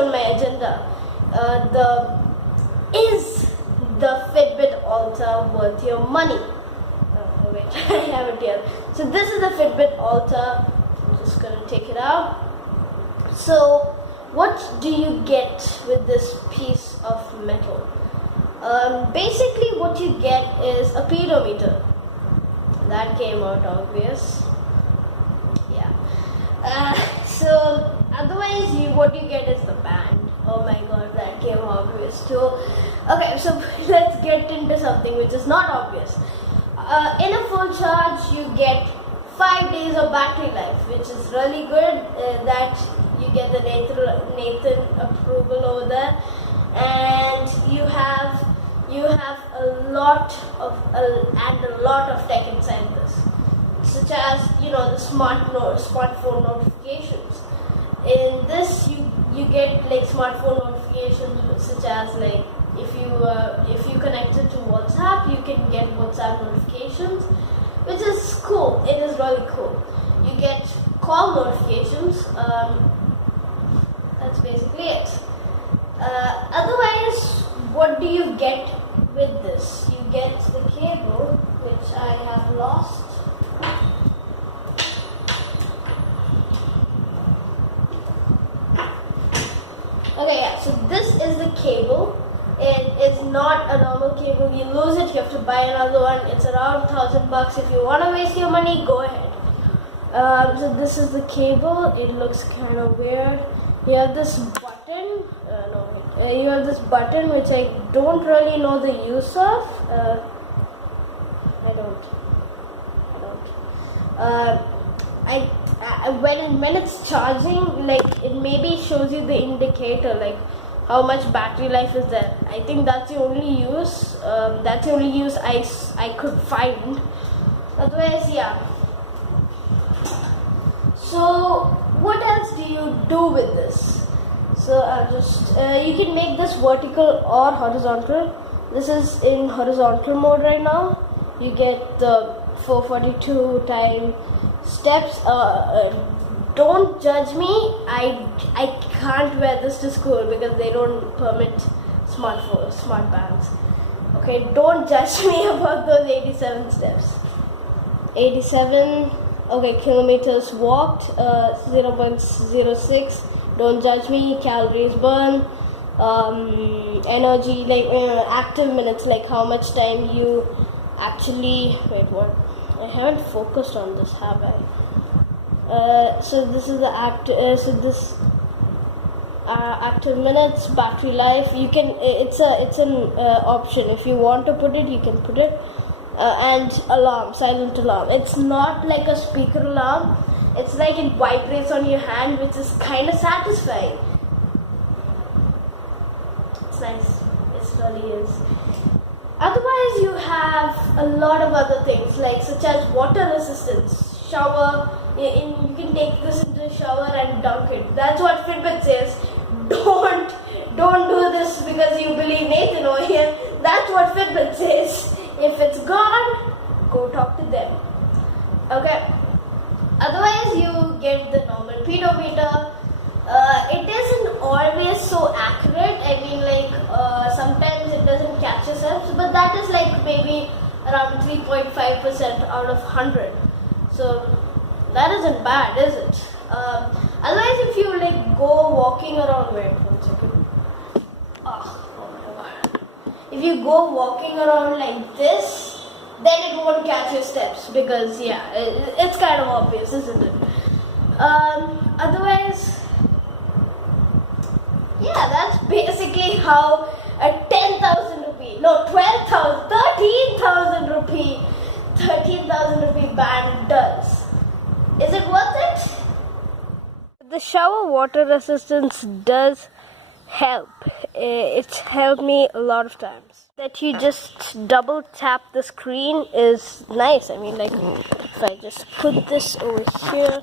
on my agenda. Is the Fitbit Alta worth your money? Oh wait, I have it here. So this is the Fitbit Alta. I'm just gonna take it out. So what do you get with this piece of metal? Basically what you get is a pedometer. That came out obvious. Yeah. So otherwise what you get is the band. Oh my god, that came obvious too. Okay, so let's get into something which is not obvious. In a full charge you get 5 days of battery life, which is really good. That you get the Nathan approval over there, and you have a lot of tech inside this, such as the smartphone notifications. In this you get like smartphone notifications such as like if you connect it to WhatsApp, you can get WhatsApp notifications, which is cool. It is really cool. You get call notifications. That's basically it. Otherwise, what do you get with this? You get the cable, which I have lost. Okay, yeah, so this is the cable. It is not a normal cable. You lose it, you have to buy another one. It's around $1,000. If you want to waste your money, go ahead. So this is the cable. It looks kind of weird. You have this button. You have this button which I don't really know the use of. When it's charging, like it maybe shows you the indicator, like how much battery life is there. I think that's the only use. I could find. Otherwise, yeah. So what else do you do with this? So I'll just you can make this vertical or horizontal. This is in horizontal mode right now. You get the 442 time steps. Don't judge me. I can't wear this to school because they don't permit smart bands. Okay, don't judge me about those 87 steps. 87. Okay, kilometers walked. 0.06. Don't judge me. Calories burned. Energy, like active minutes, like how much time you actually. Wait, what? I haven't focused on this, have I? So this is the active minutes, battery life. You can. It's an option. If you want to put it, you can put it. And alarm, silent alarm. It's not like a speaker alarm. It's like it vibrates on your hand, which is kind of satisfying. It's nice. It really is. Otherwise, you have a lot of other things, like such as water resistance, shower. You can take this into the shower and dunk it. That's what Fitbit says. Don't do this because you believe Nathan over here. That's what Fitbit says. If it's gone, go talk to them. Okay. Otherwise, you get the normal pedometer. It isn't always so accurate. I mean, like sometimes it doesn't catch yourself, but that is like maybe around 3.5% out of 100. So that isn't bad, is it? Otherwise, if you like go walking around, wait 1 second. Oh my god. If you go walking around like this, then it won't catch your steps because yeah, it's kind of obvious, isn't it? Otherwise, yeah, that's basically how a 10,000 rupee, no 12,000, 13,000 rupee band does. Is it worth it? The shower water resistance does help. It's helped me a lot of times. That you just double tap the screen is nice. I mean, like if I just put this over here,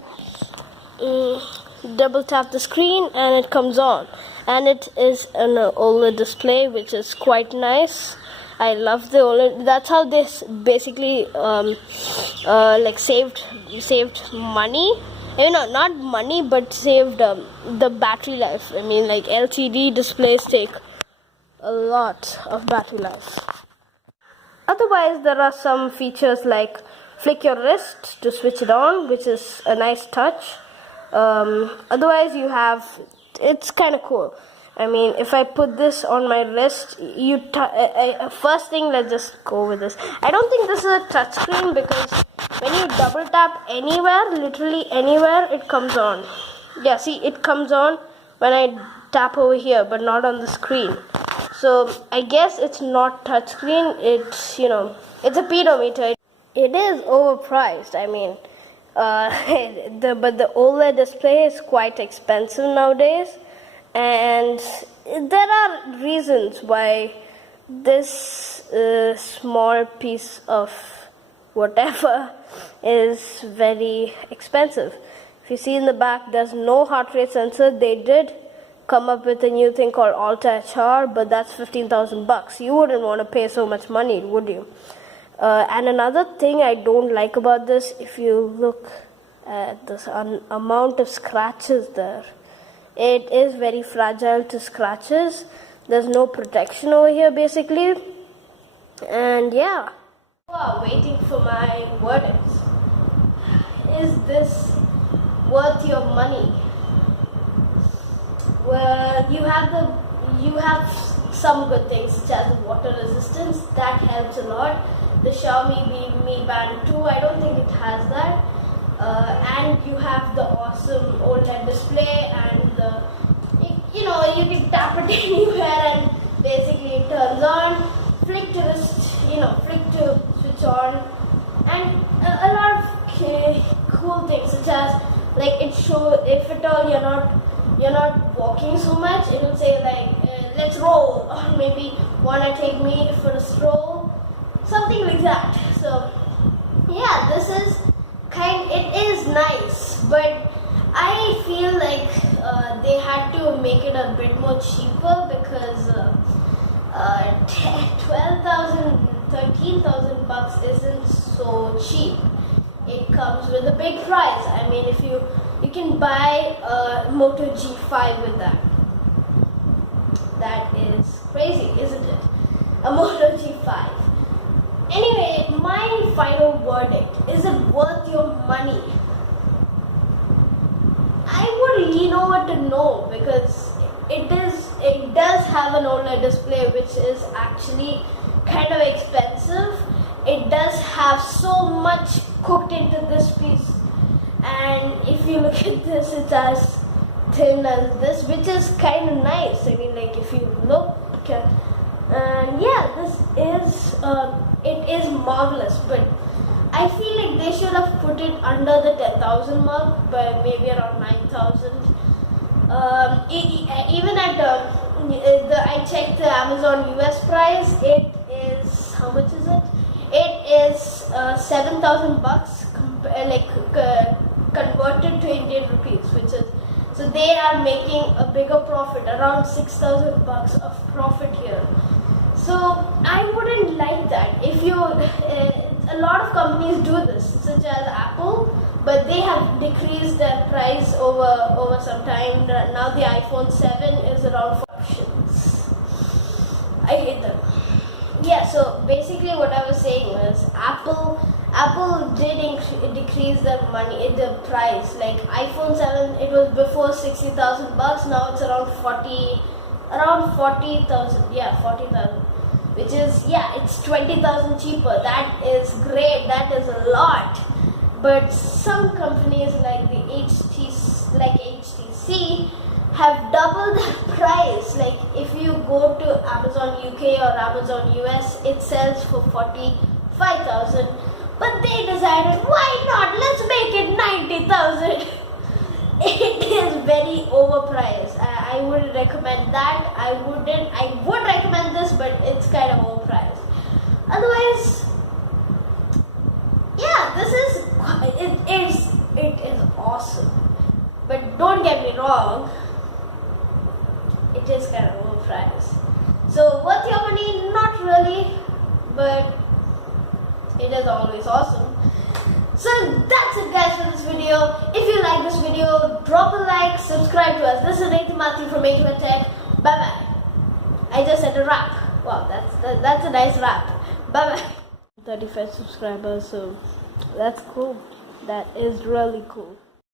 double tap the screen and it comes on. And it is an OLED display, which is quite nice. I love the OLED. That's how this basically like saved money. not money, but saved the battery life. I mean, like LCD displays take a lot of battery life. Otherwise, there are some features like flick your wrist to switch it on, which is a nice touch. Otherwise, it's kind of cool. I mean, if I put this on my wrist, first thing, let's just go with this. I don't think this is a touch screen, because when you double tap anywhere, literally anywhere, it comes on. Yeah, see, it comes on when I tap over here, but not on the screen. So I guess it's not touch screen. It's it's a pedometer. It is overpriced. I mean, but the OLED display is quite expensive nowadays. And there are reasons why this small piece of whatever is very expensive. If you see in the back, there's no heart rate sensor. They did come up with a new thing called Alta HR, but that's $15,000. You wouldn't want to pay so much money, would you? And another thing I don't like about this, if you look at this amount of scratches there, it is very fragile to scratches. There's no protection over here, basically. And yeah. Wow, waiting for my verdict. Is this worth your money? Well, you have some good things, such as water resistance. That helps a lot. The Xiaomi Mi Band 2, I don't think it has that. And you have the awesome OLED display, and you can tap it anywhere and basically it turns on. Flick to switch on, and a lot of cool things, such as like it shows if at all you're not walking so much, it will say like let's roll, or maybe wanna take me for a stroll, something like that. So yeah, it is nice, but I feel like they had to make it a bit more cheaper, because $12,000, $13,000 isn't so cheap. It comes with a big price. I mean, if you can buy a Moto G5 with that. That is crazy, isn't it? A Moto G5. Anyway, my final verdict, is it worth your money? I would really want to know, because it does have an OLED display, which is actually kind of expensive. It does have so much cooked into this piece, and if you look at this, it's as thin as this, which is kind of nice. I mean, like if you look, and yeah, it is marvelous, but I feel like they should have put it under the 10,000 mark, but maybe around 9,000. Even at I checked the Amazon US price. It is, how much is it? It is $7,000, converted to Indian rupees, which is, so they are making a bigger profit, around $6,000 of profit here. So I wouldn't like that. If you, a lot of companies do this, such as Apple, but they have decreased their price over some time. Now the iPhone 7 is around 4 options. I hate them. Yeah, so basically what I was saying was Apple did decrease the price. Like iPhone 7, it was before $60,000. Now it's around 40,000. Yeah, 40,000. Which is, yeah, it's 20,000 cheaper. That is great. That is a lot. But some companies like HTC have doubled the price. Like if you go to Amazon UK or Amazon US, it sells for 45,000. But they decided, why not? Let's make it 90,000. It is very overpriced. I wouldn't recommend that. I would recommend this, but it's kind of overpriced. Otherwise, yeah, it is awesome. But don't get me wrong, it is kind of overpriced. So worth your money? Not really, but it is always awesome. So that's it guys for this video. If you like this video, drop a like, subscribe to us. This is Nathan Matthew from Making Tech. Bye bye. I just said a wrap. Wow, that's a nice wrap. Bye bye. 35 subscribers, so that's cool. That is really cool.